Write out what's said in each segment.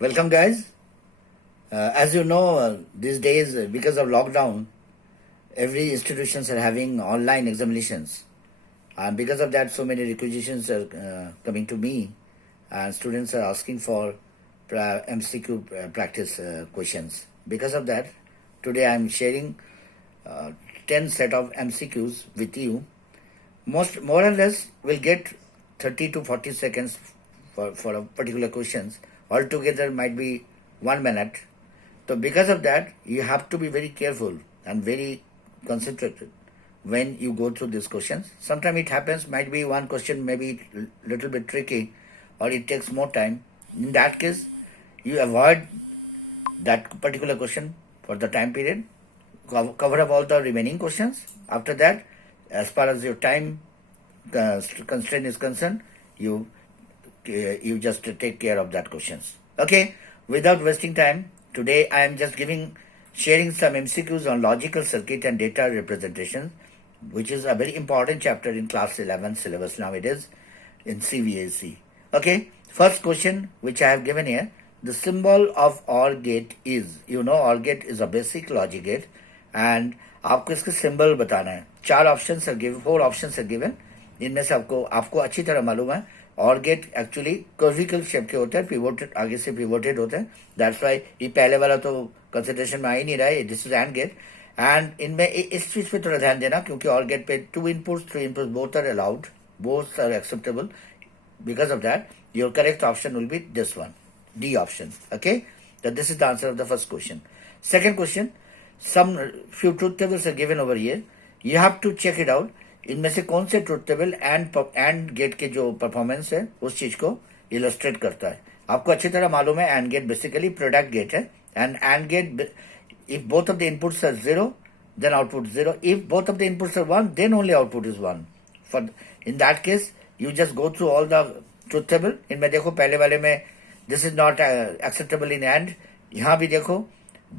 Welcome, guys. As you know, these days, because of lockdown, every institutions are having online examinations, and because of that, so many requisitions are coming to me, and students are asking for MCQ practice questions. Because of that, today I am sharing uh, 10 set of MCQs with you. More or less, will get 30 to 40 seconds for a particular questions. Altogether, might be 1 minute. So because of that, you have to be very careful and very concentrated when you go through these questions. Sometimes it happens, might be one question maybe little bit tricky, or it takes more time. In that case, you avoid that particular question for the time period. Cover up all the remaining questions. After that, as far as your time constraint is concerned, you just take care of that questions. Okay, without wasting time, today I am just sharing some MCQs on logical circuit and data representation, which is a very important chapter in class 11 syllabus nowadays in CVAC. Okay, first question which I have given here, the symbol of OR gate is, OR gate is a basic logic gate, and आपको इसका symbol बताना है. 4 options are given, 4 options are given. इनमें से आपको अच्छी तरह मालूम है और गेट एक्चुअली कर्विकल शेप के होते हैं, पिवोटेड, आगे से पिवोटेड होते हैं. दैट्स व्हाई ये पहले वाला तो कंसिडरेशन में आ ही नहीं रहा है. This is AND gate, and इनमें इस चीज पे थोड़ा ध्यान देना, क्योंकि और गेट पे 2 inputs 3 inputs both are allowed, both are acceptable. Because of that, your correct option will be this one, D option. Okay, that this is the answer of the first question. Second question, some few truth tables are given over here. You have to check it out. इनमें से कौन से truth table and gate के जो performance है उस चीज को इलस्ट्रेट करता है. आपको अच्छी तरह मालूम है and gate basically product gate है, and gate if both of the inputs are 0 then output 0. If both of the inputs are 1 then only output is 1. For in that case you just go through all the truth table. इनमें देखो पहले वाले में this is not acceptable in and, यहाँ भी देखो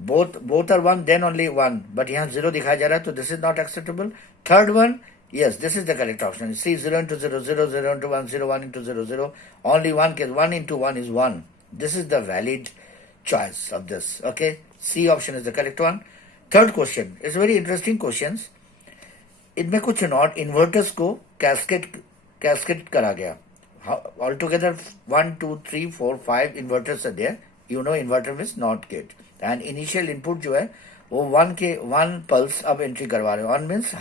both are 1 then only 1, but यहाँ 0 दिखाया जा रहा है, तो this is not acceptable. Third one, yes, this is the correct option. See, 0 into 0, 0, 0 into 1, 0, 1 into 0, 0. Only one case, 1 into 1 is 1. This is the valid choice of this. Okay, C option is the correct one. Third question is very interesting questions. इनमें कुछ not inverters को cascade करा गया. All together 1 2 3 4 5 inverters are there. You know inverter means NOT gate, and initial input जो है वो 1 pulse अब entry करवा रहे हैं. 1 मीन्स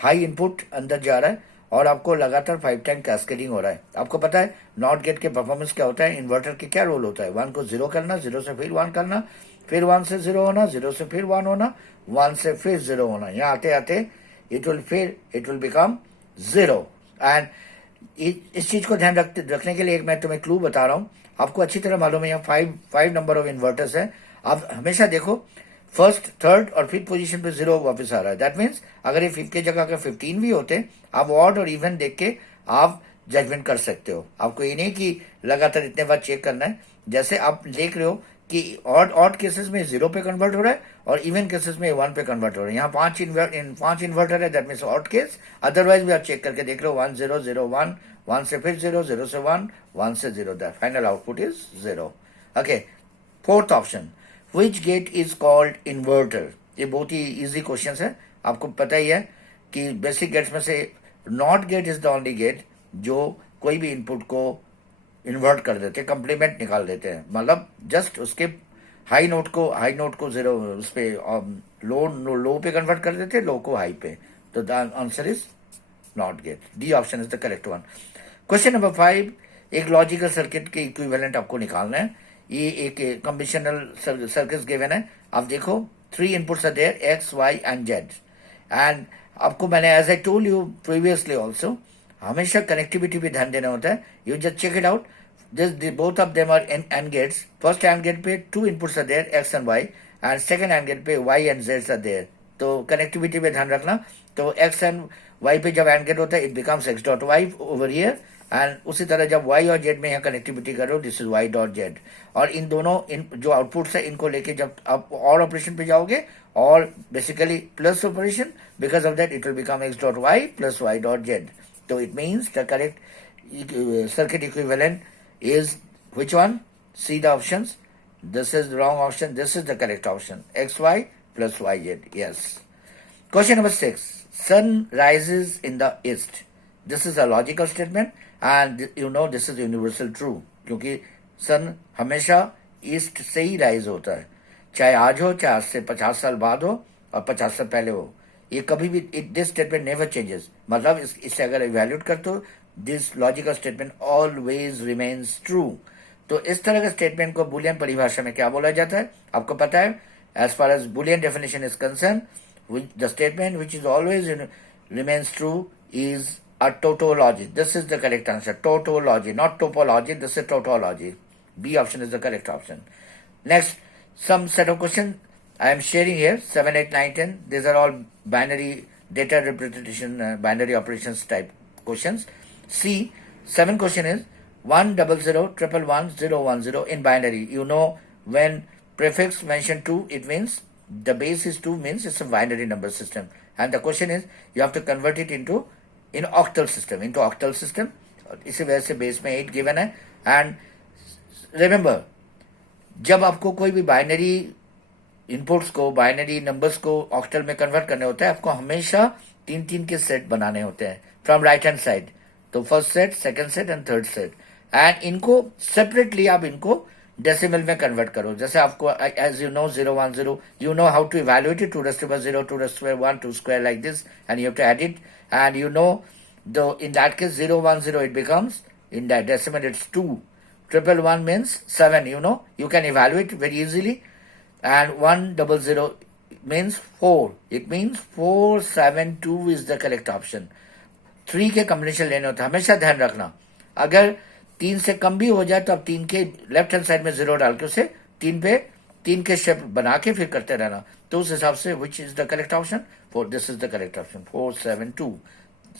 हाई इनपुट अंदर जा रहा है और आपको लगातार 5 टाइम कैस्केडिंग हो रहा है. आपको पता है नॉट गेट के परफॉर्मेंस क्या होता है, इन्वर्टर के क्या रोल होता है. 1 को 0 करना, 0 से फिर 1 करना, फिर 1 से 0 होना, 0 से फिर 1 होना, 1 से फिर 0 होना. यहाँ आते आते इट विल बिकम 0. एंड इस चीज को ध्यान रखने के लिए एक मैं तुम्हें क्लू बता रहा हूँ. आपको अच्छी तरह मालूम है यहाँ 5 नंबर ऑफ इन्वर्टर्स है. आप हमेशा देखो फर्स्ट, थर्ड और फिफ्थ पोजीशन पे 0 वापस आ रहा है. दैट मीन्स अगर ये 5 की जगह अगर 15 भी होते, आप ऑड और इवन देख के आप जजमेंट कर सकते हो. आपको ये नहीं कि लगातार इतने बार चेक करना है. जैसे आप देख रहे हो कि ऑड केसेस में 0 पे कन्वर्ट हो रहा है और इवन केसेस में 1 पे कन्वर्ट हो रहा है. यहाँ 5 इन्वर्टर है, that means odd case. Otherwise भी आप चेक करके देख रहे हो 1 0 0 1, 1 से फिर 0, 0 से 1, 1 से 0. That final output is 0. Okay, fourth option, Which gate is called inverter? ये बहुत ही इजी क्वेश्चन है. आपको पता ही है कि बेसिक गेट्स में से not gate is the only get जो कोई भी इनपुट को इन्वर्ट कर देते हैं, कंप्लीमेंट निकाल देते हैं. मतलब जस्ट उसके हाई नोट को 0 उस पे लो पे कन्वर्ट कर देते हैं, लो को हाई पे. तो the answer is not gate. D option is the correct one. Question number 5, एक लॉजिकल सर्किट के इक्विवेलेंट आपको निकालना है. ये एक कन्वेंशनल सर्किट गिवन है. आप देखो 3 inputs are there, X Y and Z. And आपको मैंने as I told you previously also, हमेशा कनेक्टिविटी पे ध्यान देना होता है. You just check it out. Both of them are and gates. First and gate पे 2 inputs are there, X and Y, and second and gate पे Y and Z are there. तो connectivity पे ध्यान रखना. तो एक्स एंड वाई पे जब and gate होता है, it becomes X dot Y over here. And उसी तरह जब y और z में यहाँ कनेक्टिविटी करो, this is y dot Z. और इन दोनों जो आउटपुट्स है इनको लेके जब आप और ऑपरेशन पे जाओगे, और basically plus operation, because of that it will become x dot Y plus y dot Z. तो it means the correct circuit equivalent is which one? See the options. This is the wrong option. This is the correct option. XY plus YZ. Yes. Question number 6. Sun rises in the east. This is a logical statement and you know this is universal true क्योंकि सन हमेशा east से ही rise होता है, चाहे आज हो, चाहे आज से 50 साल बाद हो और 50 साल पहले हो. ये कभी भी दिस स्टेटमेंट नेवर चेंजेस. मतलब इससे अगर इवैल्यूएट करते हो this logical statement always remains true. तो इस तरह के स्टेटमेंट को बुलियन परिभाषा में क्या बोला जाता है आपको पता है. As far as Boolean definition is concern, the statement which is always remains true is a tautology. This is the correct answer. Tautology, not topology. This is tautology. B option is the correct option. Next, some set of questions I am sharing here. 7, 8, 9, 10. These are all binary data representation, binary operations type questions. C, 7 question is 1 0 0 1 1 0 1 0 in binary. You know when prefix mention 2, it means the base is 2 means it's a binary number system. And the question is you have to convert it into in octal system, into octal system. इसी वजह से base में 8 given है. And remember जब आपको कोई भी binary inputs को, बाइनरी नंबर्स को ऑक्टल में कन्वर्ट करने होता है आपको हमेशा 3 के सेट बनाने होते हैं फ्रॉम राइट हैंड साइड. तो first set, second set and third set. And इनको सेपरेटली आप इनको डेसिमल में कन्वर्ट करो. जैसे आपको as you know 0 1 0 you know how to evaluate it. 2 raised to the power 0, 2 raised to the power 1, 2 square like this, and you have to add it. And you know, though in that case 0 1 0 it becomes, in that decimal it's 2. 1 1 means 7. You know, you can evaluate very easily. And 1 0 0 means 4. It means 4 7 2 is the correct option. 3 के combination लेने होते हैं, हमेशा ध्यान रखना. अगर 3 से कम भी हो जाए तो आप 3 के लेफ्ट हैंड साइड में 0 डाल के उसे 3 के शेप बना के फिर करते रहना. तो उस हिसाब से which is the correct option? This is the correct option. 4 7 2.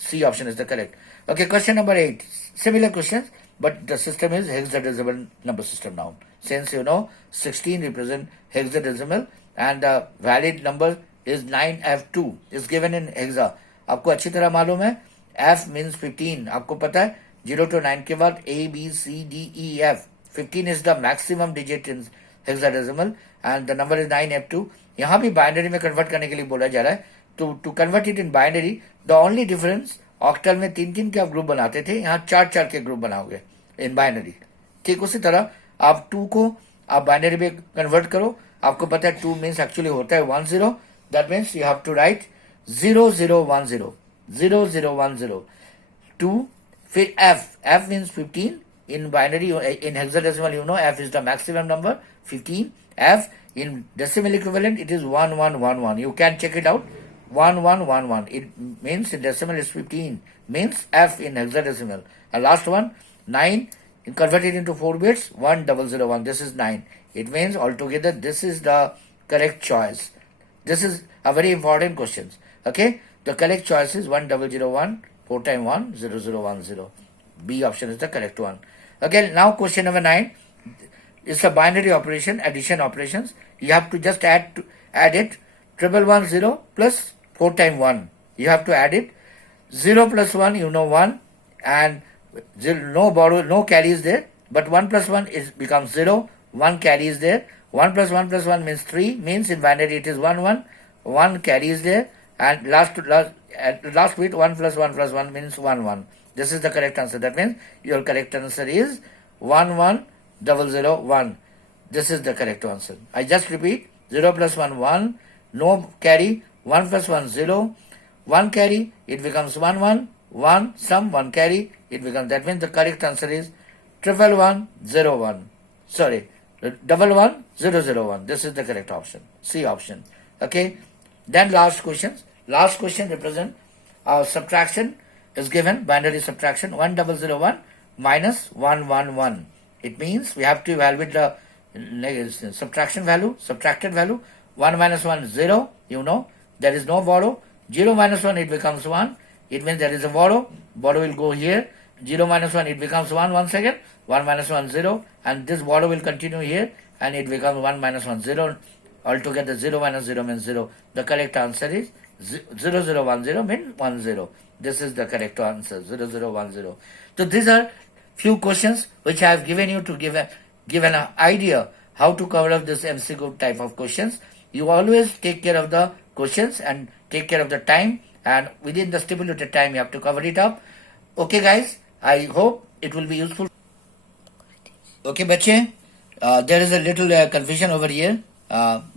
C option is the correct. Okay, question number 8. Similar questions, but the system is hexadecimal number system now. Since you know 16 represent hexadecimal and the valid number is 9F2 is given in hexa. आपको अच्छी तरह मालूम है F means 15. आपको पता है 0 to 9 के बाद A, B, C, D, E, F. 15 is the maximum digit in hexadecimal and the number is 9F2. यहाँ भी बाइनरी में कन्वर्ट करने के लिए बोला जा रहा है. To convert it in binary the only difference octal में 3 के आप ग्रुप बनाते थे, यहाँ 4 के ग्रुप बनाओगे इन बाइनरी. ठीक उसी तरह आप 2 को आप बाइनरी में कन्वर्ट करो. आपको पता है 2 मीन्स एक्चुअली होता है 1 0. That means you have to write 0 0 1 0 0 0 1 0 2. फिर F means 15 in binary. In hexadecimal you know F is the maximum number 15. F in decimal equivalent it is 1 1 1 1. You can check it out. 1 1 1 1. It means in decimal is 15. Means F in hexadecimal. And last one 9 converted into 4 bits 1 0 0 1. This is 9. It means altogether this is the correct choice. This is a very important question. Okay, the correct choice is 1 0 0 1. 4 times 1 0 0 1 0. B option is the correct one. Okay, now question number 9. It's a binary operation, addition operations. You have to just add it. 1 1 0 plus 4 times 1. You have to add it. 0 plus 1, you know 1. And no borrow, no carry is there. But 1 plus 1 becomes 0. 1 carry is there. 1 plus 1 plus 1 means 3. Means in binary it is 1 1. 1 carry is there. And last bit 1 plus 1 means 1 1. This is the correct answer. That means your correct answer is 1 1 0 0 1. This is the correct answer. I just repeat 0 plus 1 1. No carry. 1 plus 1 0. 1 carry. It becomes 1 1. 1 sum 1 carry. It becomes. That means the correct answer is 1 1 0 1. Sorry. 1 1 0 0 1. This is the correct option. C option. Okay. Then last questions. Last question represent subtraction is given, binary subtraction 1 0 0 1 minus 1 1 1. It means we have to evaluate the subtraction value, subtracted value. 1 minus 1 0, you know, there is no borrow. 0 minus 1 it becomes 1. It means there is a borrow. Borrow will go here. 0 minus 1 it becomes 1 once again. 1 minus 1 0 and this borrow will continue here and it becomes 1 minus 1 0. Altogether 0 minus 0 means 0. The correct answer is 0 0 1 0 means 1 0. This is the correct answer. 0 0 1 0. So these are few questions which I have given you to give give an idea how to cover up this MCQ type of questions. You always take care of the questions and take care of the time, and within the stipulated time you have to cover it up. Okay guys, I hope it will be useful. Okay bache, there is a little confusion over here.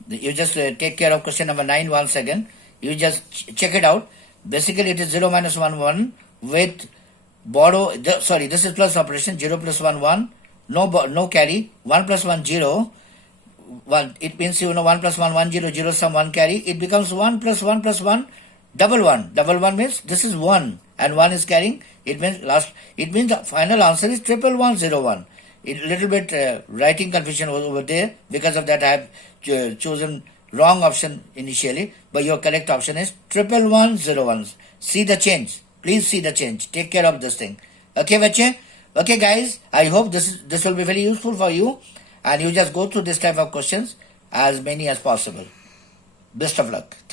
You just take care of question number 9 once again. You just check it out. Basically it is 0 minus 1 1 with borrow, sorry, this is plus operation, 0 plus 1 1, no carry, 1 plus 1 0, 1, it means 1 plus 1 1 0, 0 sum 1 carry, it becomes 1 plus 1 plus 1, double 1. Double 1 means this is 1 and 1 is carrying, it means the final answer is 11101. Little bit writing confusion over there, because of that I have chosen wrong option initially, but your correct option is 11101. See the change. Please see the change. Take care of this thing. Okay, bache? Okay, guys. I hope this will be very useful for you, and you just go through this type of questions as many as possible. Best of luck. Thank